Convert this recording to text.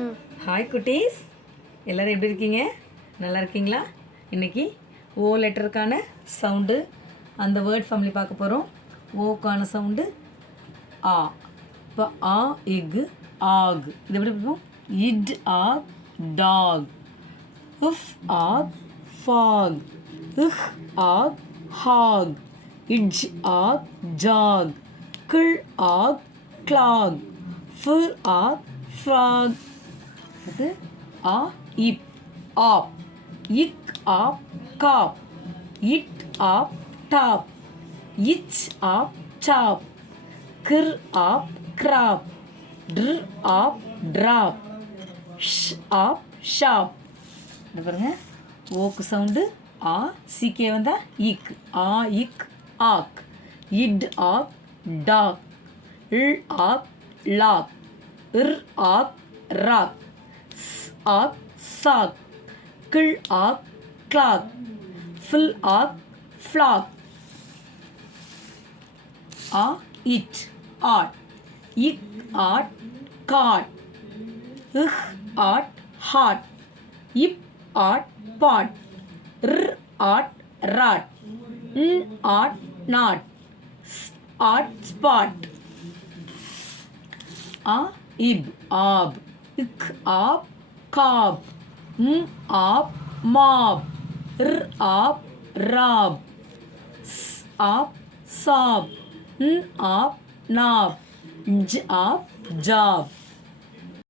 Hi குட்டீஸ், எல்லோரும் எப்படி இருக்கீங்க? நல்லா இருக்கீங்களா? இன்றைக்கி ஓ லெட்டருக்கான சவுண்டு அந்த வேர்ட் ஃபேமிலி பார்க்க போகிறோம். ஓக்கான சவுண்டு ஆ. இப்போ ஆ இக் ஆக். இது எப்படி இருக்கும்? இட் ஆக் டாக். உஃப் ஆக் ஃபாக். உஹ் ஆக் ஹாக். இட்ஜ் ஆக் ஜாக். கிள் ock clock. ஃபிர் ஆக் ஃப்ராக். அது ஆ இப் ஆப். இக் ஆப் காப். இட் ஆப் டாப். இச் ஆப் சாப். கிர் ஆப் கிராப். ட்ர் ஆப் ட்ராப். ஷ் ஆப் ஷாப். இது பாருங்க, ஓக்கு சவுண்டு ஆ. சீக்கே வந்தா இக். ஆ இக் ஆக். இட் ஆக் டாக். இல் ஆக் லாக். இர் ஆக் ராக். ஸ் ஆக் சாக். கிள் ஆக் கிளாக். ஃபில் ஆக் ஃப்ளாக். ஆ இட் ஆட். இக் ஆட் காட். இஹ் ஆட் ஹாட். இப் ஆட் பாட். ர் ஆட் ராட். இன் ஆட் நாட். ஸ் ஆட் ஸ்பாட். ஆ இப் ஆப். இக் ஆப் காப். ம் ஆப் மாப். ர் ஆப் ராப். ஸ் ஆப் சாப். இன் ஆப் நாப். ஜ் ஆப் ஜாப்.